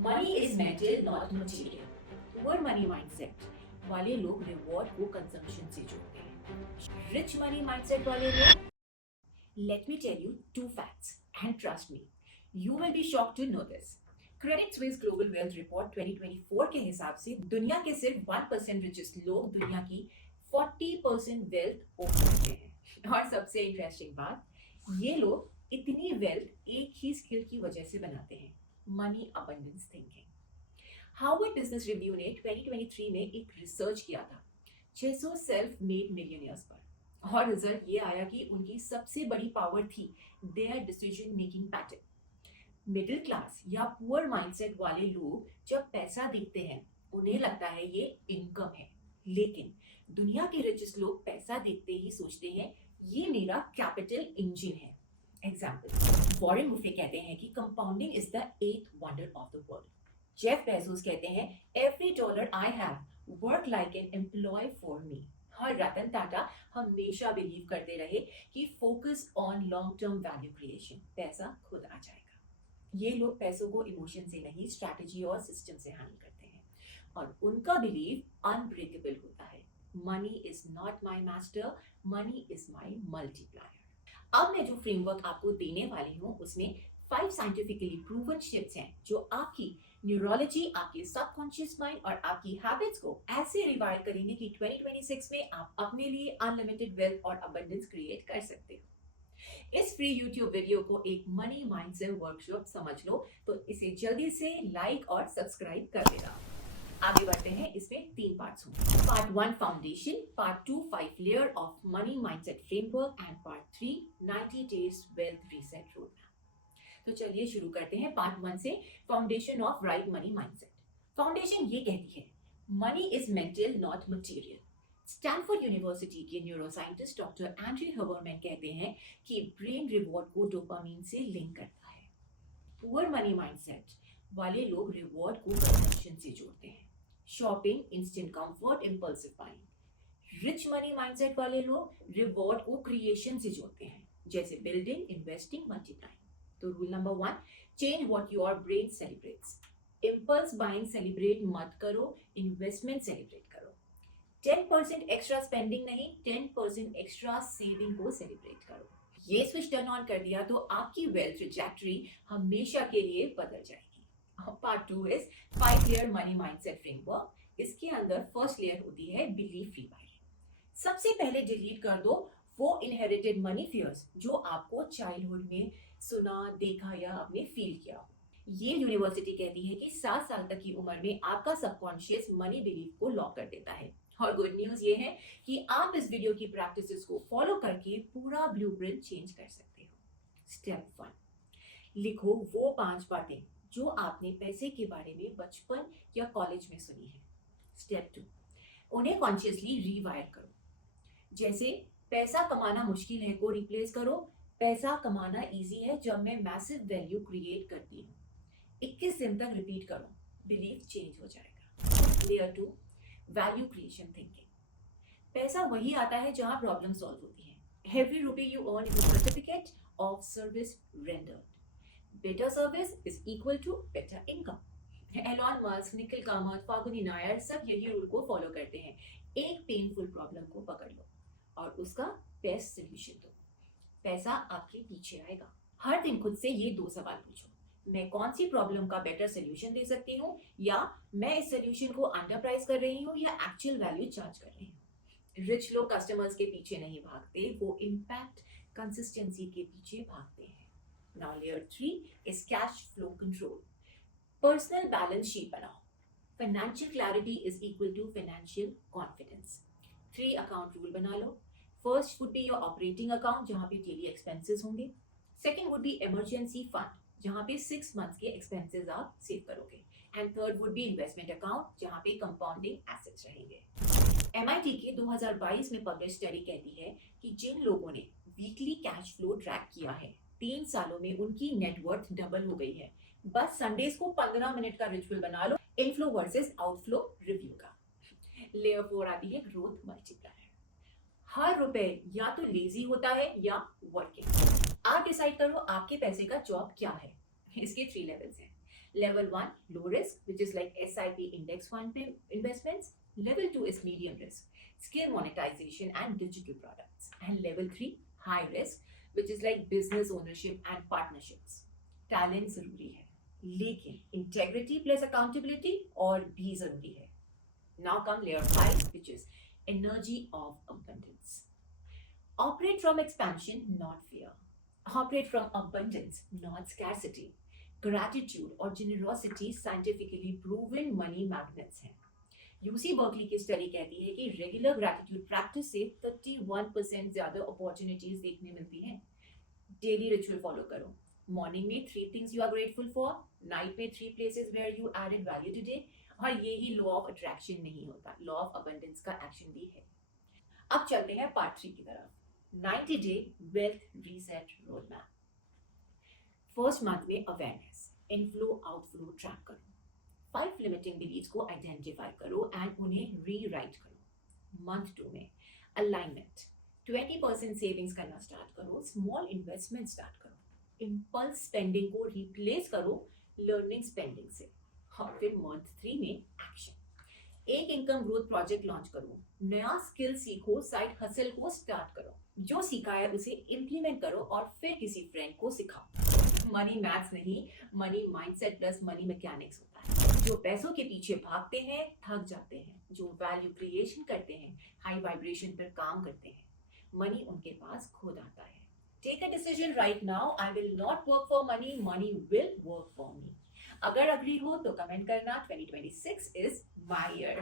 Money is mental not material. Poor money mindset वाले लोग reward को कंजम्पशन से जोड़ते हैं। रिच मनी माइंडसेट वाले लोग, let me tell you two facts and trust me, you will be shocked to know this. Credit Suisse global wealth report 2024 के हिसाब से दुनिया के सिर्फ 1% रिचेस्ट लोग दुनिया की 40% वेल्थ ओन करते हैं। और सबसे इंटरेस्टिंग बात, ये लोग इतनी वेल्थ एक ही स्किल की वजह से बनाते हैं, money abundance thinking. Harvard business review ने 2023 में एक रिसर्च किया था 600 सेल्फ मेड मिलियनियर्स पर, और रिजल्ट ये आया कि उनकी सबसे बड़ी पावर थी there decision making pattern. Middle class या पुअर माइंडसेट वाले लोग जब पैसा देखते हैं उन्हें लगता है ये इनकम है, लेकिन दुनिया के रिचेस्ट लोग पैसा देखते ही सोचते हैं ये मेरा कैपिटल इंजन है। एग्जाम्पल, वॉरेन बुफे कहते हैं कि compounding is the eighth wonder of the world. Jeff Bezos कहते हैं every dollar I have work like an employee for me. और रतन टाटा हमेशा बिलीव करते रहे कि focus on long term value creation, पैसा खुद आ जाएगा। ये लोग पैसों को इमोशन से नहीं, स्ट्रैटेजी और सिस्टम से हैंडल करते हैं, और उनका बिलीव अनब्रेकेबल होता है। Money is not my master, money is my multiplier. अब मैं जो फ्रेमवर्क आपको देने वाली हूँ उसमें 5 साइंटिफिकली प्रूवन शिफ्ट्स हैं जो आपकी न्यूरोलॉजी, आपके सबकॉन्शियस माइंड और आपकी हैबिट्स को ऐसे रिवायर करेंगे कि 2026 में आप अपने लिए अनलिमिटेड वेल्थ और अबंडेंस क्रिएट कर सकते हो। इस फ्री यूट्यूब वीडियो को एक मनी माइंडसेट वर्कशॉप समझ लो, तो इसे जल्दी से लाइक और सब्सक्राइब कर देना। आगे बढ़ते हैं, इसमें 3 पार्ट्स होंगे। Part 1 foundation, part 2 5 layer of money mindset framework and part 3 90 days wealth reset roadmap. तो चलिए शुरू करते हैं पार्ट 1 से, foundation of right money mindset. Foundation ये कहती है money is mental not material. Stanford university के न्यूरोसाइंटिस्ट डॉक्टर एंड्रयू हबरमैन कहते हैं कि ब्रेन रिवॉर्ड को डोपामिन से लिंक करता है। पुअर मनी माइंडसेट वाले लोग रिवॉर्ड को कंजम्पशन से जोड़ते हैं, shopping, instant comfort, impulsive buying. Rich money mindset वाले लोग रिवॉर्ड को क्रिएशन से जोड़ते हैं, जैसे बिल्डिंग, इन्वेस्टिंग, मल्टीप्लाइंग। तो rule number 1, change what your brain celebrates. Impulse buying celebrate मत करो, इन्वेस्टमेंट सेलिब्रेट करो। 10% एक्स्ट्रा स्पेंडिंग नहीं, 10% एक्स्ट्रा सेविंग को सेलिब्रेट करो। ये स्विच टर्न ऑन कर दिया तो आपकी वेल्थ ट्रैजेक्टरी हमेशा के लिए बदल जाएगी। Part 2 is 5 layer money mindset framework. इसके अंदर फर्स्ट लेयर होती है बिलीफ रिवायरिंग। सबसे पहले डिलीट कर दो वो इनहेरिटेड मनी फियर्स जो आपको चाइल्डहुड में सुना, देखा या आपने फील किया हो। ये यूनिवर्सिटी कहती है कि 7 साल तक की उम्र में आपका सबकॉन्शियस मनी बिलीफ को लॉक कर देता है। और गुड न्यूज ये है कि आप इस वीडियो की प्रैक्टिसेस को फॉलो करके पूरा ब्लूप्रिंट चेंज कर सकते हो। स्टेप 1, लिखो वो 5 बातें जो आपने पैसे के बारे में बचपन या कॉलेज में सुनी है। स्टेप 2, उन्हें कॉन्शियसली रीवायर करो। जैसे पैसा कमाना मुश्किल है को रिप्लेस करो पैसा कमाना इजी है जब मैं मैसिव वैल्यू क्रिएट करती हूँ। 21 दिन तक रिपीट करो, बिलीफ चेंज हो जाएगा। Layer 2, value creation thinking. पैसा वही आता है जहां प्रॉब्लम सॉल्व होती है। Every rupee you earn is a certificate of service rendered. Better service is equal to better income. Elon Musk, Nikhil Kamath, Falguni Nayar सब यही रूल को फॉलो करते हैं। एक पेनफुल प्रॉब्लम को पकड़ लो और उसका बेस्ट सोल्यूशन दो, पैसा आपके पीछे आएगा। हर दिन खुद से ये 2 सवाल पूछो, मैं कौन सी प्रॉब्लम का बेटर सोल्यूशन दे सकती हूँ, या मैं इस सोल्यूशन को अंडर प्राइस कर रही हूँ या एक्चुअल वैल्यू चार्ज कर रही हूँ। रिच लोग कस्टमर्स के पीछे नहीं भागते, वो इम्पैक्ट कंसिस्टेंसी के पीछे भागते हैं। Now layer 3 is cash flow control. Personal balance sheet बनाओ। Financial clarity is equal to financial confidence. 3 account rule बना लो। First would be your operating account जहाँ पे डेली एक्सपेंसेस होंगे। Second would be emergency fund जहाँ पे 6 months के expenses आप सेव करोगे। And third would be investment account जहाँ पे कंपाउंडिंग एसेट्स रहेंगे। MIT की 2022 में पब्लिश स्टडी कहती है कि जिन लोगों ने वीकली कैश फ्लो ट्रैक किया है 3 सालों में उनकी नेटवर्थ डबल हो गई है। बस संडेज को 15 मिनट का रिचुअल बना लो इनफ्लो वर्सेस आउटफ्लो रिव्यू का। लेयर 4 आती है ग्रोथ मल्टीप्लायर। हर रुपए या तो लेजी होता है या वर्किंग। आप डिसाइड करो आपके पैसे का जॉब क्या है। इसके 3 लेवल्स हैं। Level 1, low risk, which is like SIP index fund investments. Level 2 is medium risk, skill monetization and digital products. And level 3, high risk, which is like business ownership and partnerships. Talent जरूरी है, लेकिन integrity plus accountability और भी जरूरी है. Now come layer 5, which is energy of abundance. Operate from expansion, not fear. Operate from abundance, not scarcity. Gratitude और generosity scientifically proven money magnets हैं. UC Berkeley की स्टडी कहती है कि रेगुलर ग्रैटिट्यूड प्रैक्टिस से 31% ज्यादा अपॉर्चुनिटीज देखने मिलती हैं. डेली रिचुअल फॉलो करो. मॉर्निंग में 3 things you are grateful for, night में 3 places where you added value today. और ये ही लॉ ऑफ अट्रैक्शन नहीं होता, लॉ ऑफ अबंडेंस का एक्शन भी है. अब चलते हैं पार्ट 3 की तरफ. 90 day wealth reset road map. First month में अवेयरनेस, इनफ्लो आउटफ्लो ट्रैक करो. 5 लिमिटिंग बिलीव्स को आइडेंटिफाई करो एंड उन्हें रीराइट करो. मंथ 2 में अलाइनमेंट, 20% सेविंग्स करना स्टार्ट करो, स्मॉल इन्वेस्टमेंट स्टार्ट करो, इम्पल्स स्पेंडिंग को रिप्लेस करो लर्निंग स्पेंडिंग से. और फिर मंथ 3 में एक्शन, एक इनकम ग्रोथ प्रोजेक्ट लॉन्च करो, नया स्किल सीखो, साइड हसल को स्टार्ट करो, जो सीखा है उसे इम्प्लीमेंट करो और फिर किसी फ्रेंड को सिखाओ. मनी मैथ्स नहीं, money mindset plus money mechanics होता है. जो पैसों के पीछे भागते हैं थक जाते हैं, जो वैल्यू क्रिएशन करते हैं हाई वाइब्रेशन पर काम करते हैं, मनी उनके पास खुद आता है. Take a decision right now. I will not work for money, money will work for me. अगर अग्री हो तो कमेंट करना. 2026 इज माय ईयर.